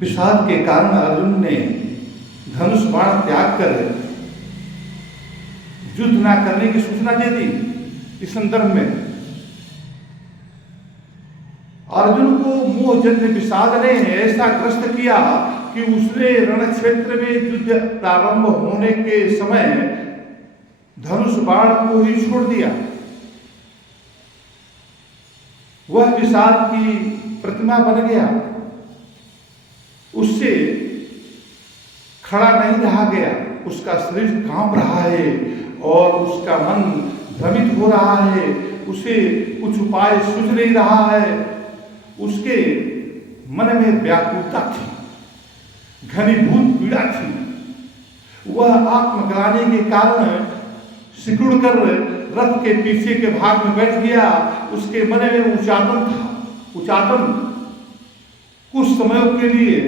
विषाद के कारण अर्जुन ने धनुष बाण त्याग कर युद्ध न करने की सूचना दे दी। इस संदर्भ में अर्जुन को मोहजन्य विषाद ने ऐसा ग्रस्त किया कि उसने रण क्षेत्र में युद्ध प्रारंभ होने के समय धनुष बाण को ही छोड़ दिया। वह विषाद की प्रतिमा बन गया, उससे खड़ा नहीं रहा गया, उसका शरीर कांप रहा है और उसका मन भ्रमित हो रहा है, उसे कुछ उपाय सूझ नहीं रहा है। उसके मन में व्याकुलता थी, घनीभूत पीड़ा थी। वह आत्मग्लानि के कारण सिकुड़ कर रथ के पीछे के भाग में बैठ गया। उसके मन में उचाटन था। उचाटन कुछ समयों के लिए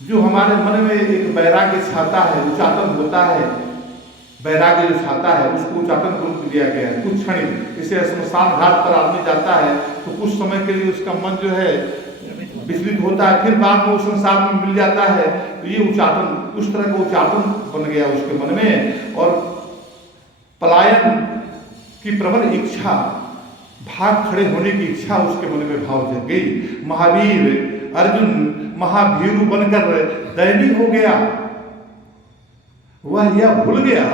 जो हमारे मन में एक वैराग्य छाता है, उचाटन होता है, वैराग्य जो छाता है उसको उचाटन रूप दिया गया है। कुछ क्षण जैसे श्मशान घाट पर आदमी जाता है तो कुछ समय के लिए उसका मन जो है विचलित होता है, फिर बाद में उस संसार में मिल जाता है। तो ये उचाटन, उस तरह का उचाटन बन गया उसके मन में और पलायन की प्रबल इच्छा, भाग खड़े होने की इच्छा उसके मन में भाव जग गई। महावीर अर्जुन महाभीरु बनकर दैनी हो गया। वह यह भूल गया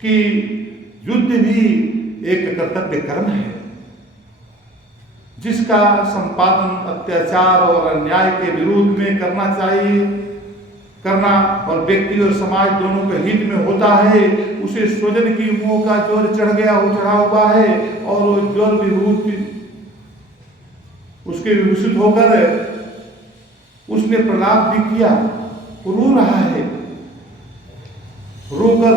कि युद्ध भी एक कर्तव्य कर्म है जिसका संपादन अत्याचार और अन्याय के विरोध में करना चाहिए, करना और व्यक्ति और समाज दोनों के हित में होता है। उसे स्वजन की मोह का ज्वर चढ़ गया, हो चढ़ा हुआ है और वो ज्वर विभूत उसके विभूषित होकर उसने प्रलाप भी किया, रो रहा है, रोकर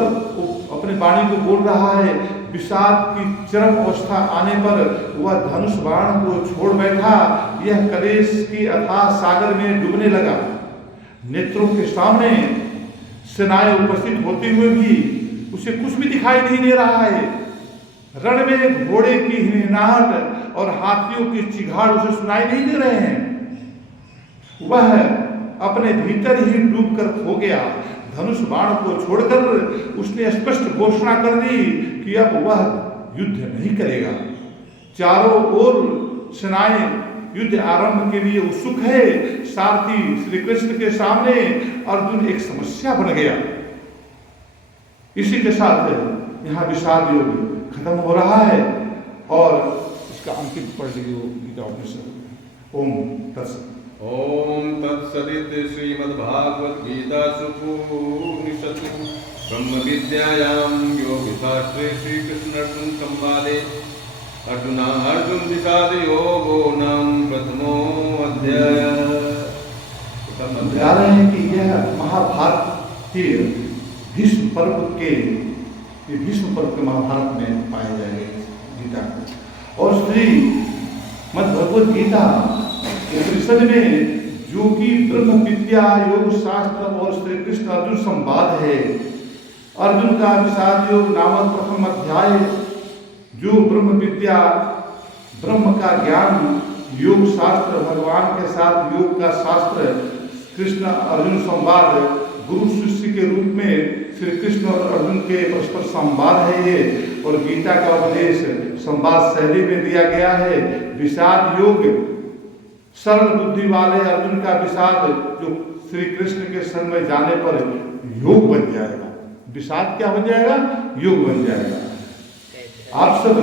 अपने वाणी को बोल रहा है। विषाद की चरम अवस्था आने पर वह धनुष बाण को छोड़ बैठा। यह कलेश की अथाह सागर में डूबने लगा। नेत्रों के सामने सेनाएं उपस्थित होते हुए भी उसे कुछ भी दिखाई नहीं दे रहा है। रण में घोड़े की हिनहिनाहट और हाथियों की चिघाड़ उसे सुनाई नहीं दे रहे हैं। वह अपने भीतर ही डूब कर खो गया। धनुष बाण को छोड़कर उसने स्पष्ट घोषणा कर दी कि अब वह युद्ध नहीं करेगा। चारों ओर सेनाएं युद्ध आरंभ के लिए उत्सुक है। सारथी श्री कृष्ण के सामने अर्जुन एक समस्या बन गया। इसी के साथ यहाँ विषाद योग खत्म हो रहा है और इसका अंतिम पढ़ लीजिए गीता उपनिषद। ओम तत्सत। ओम तत्सदिति श्रीमद्भागवत गीतासु उपनिषत्सु ब्रह्म विद्यायां योगशास्त्रे श्रीकृष्ण अर्जुन संवादे अर्जुन विषाद योगो नाम प्रथमो अध्याय। बता रहे हैं कि यह महाभारत के भीष्म पर्व के महाभारत में पाए जाएंगे गीता को। और श्री मद्भगवत गीता उपनिषद में जो कि ब्रह्म विद्या योग शास्त्र और श्री कृष्ण अर्जुन संवाद है, अर्जुन का विषाद योग नामक प्रथम अध्याय जो ब्रह्म विद्या, ब्रह्म का ज्ञान, योग शास्त्र, भगवान के साथ योग का शास्त्र, कृष्ण अर्जुन संवाद, गुरु शिष्य के रूप में श्री कृष्ण और अर्जुन के परस्पर संवाद है ये। और गीता का उपदेश संवाद शैली में दिया गया है। विषाद योग सरल बुद्धि वाले अर्जुन का विषाद जो श्री कृष्ण के संग में जाने पर योग बन जाएगा। विषाद क्या बन जाएगा? योग बन जाएगा। आप सब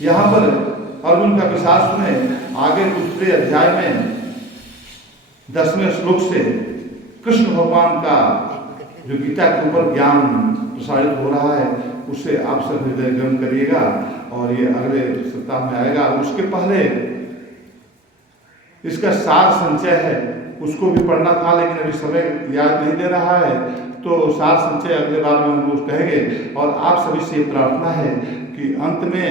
यहाँ पर अर्जुन का विषाद सुने। आगे दूसरे अध्याय में 10वें श्लोक से कृष्ण भगवान का जो गीता के ऊपर ज्ञान प्रसारित हो रहा है उससे आप सब हृदय ग्रहण करिएगा और ये अगले सप्ताह में आएगा। उसके पहले इसका सार संचय है, उसको भी पढ़ना था लेकिन अभी समय याद नहीं दे रहा है, तो सार संचय अगले बार में हम लोग कहेंगे। और आप सभी से प्रार्थना है कि अंत में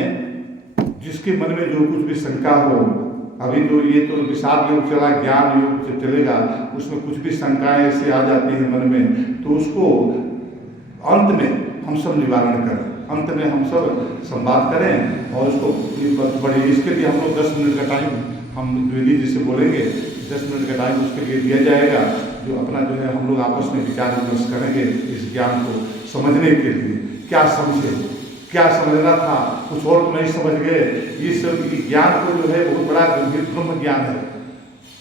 जिसके मन में जो कुछ भी शंका हो, अभी तो ये तो विषाद योग चला, ज्ञान योग से चलेगा, उसमें कुछ भी शंकाएं ऐसे आ जाती हैं मन में, तो उसको अंत में हम सब निवारण करें। अंत में हम सब संवाद करें और उसको बड़े, इसके लिए हम लोग 10 मिनट का टाइम हम द्विवेदी जी से बोलेंगे, 10 मिनट का टाइम उसके लिए दिया जाएगा, जो अपना जो है हम लोग आपस में विचार विमर्श करेंगे इस ज्ञान को समझने के लिए। क्या समझे, क्या समझना था, कुछ और तो नहीं समझ गए। ये सब ज्ञान को जो है बहुत बड़ा गंभीर ब्रह्म ज्ञान है,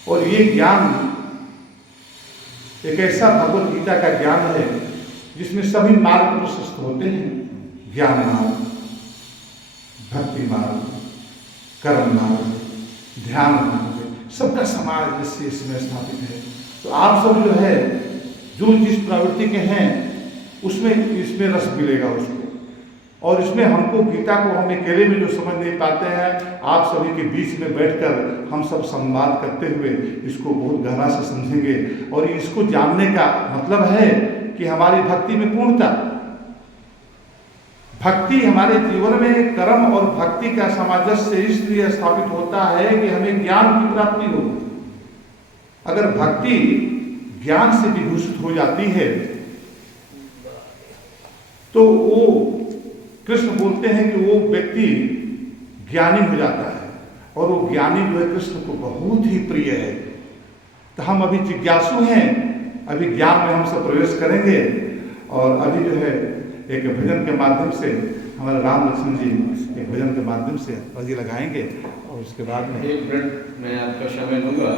और ये ज्ञान एक ऐसा भगवत गीता का ज्ञान है जिसमें सभी मार्ग प्रशस्त होते हैं। ज्ञान मार्ग, भक्ति मार्ग, कर्म मार्ग, ध्यान मार्ग, सबका समाज इसमें स्थापित है। तो आप सब जो है जो जिस प्रवृत्ति के हैं उसमें इसमें रस मिलेगा उसको। और इसमें हमको गीता को हम अकेले में जो समझ नहीं पाते हैं, आप सभी के बीच में बैठकर हम सब संवाद करते हुए इसको बहुत गहरा से समझेंगे। और इसको जानने का मतलब है कि हमारी भक्ति में पूर्णता, भक्ति हमारे जीवन में कर्म और भक्ति का सामंजस्य इसलिए स्थापित होता है कि हमें ज्ञान की प्राप्ति हो। अगर भक्ति ज्ञान से विभूषित हो जाती है तो वो कृष्ण बोलते हैं कि वो व्यक्ति ज्ञानी हो जाता है, और वो ज्ञानी जो है कृष्ण को बहुत ही प्रिय है। तो हम अभी जिज्ञासु हैं, अभी ज्ञान में हम सब प्रवेश करेंगे। और अभी जो है एक भजन के माध्यम से हमारे राम लक्ष्मण जी एक भजन के माध्यम से अर्जी लगाएंगे, और उसके बाद में 1 मिनट मैं आपका समय लूंगा।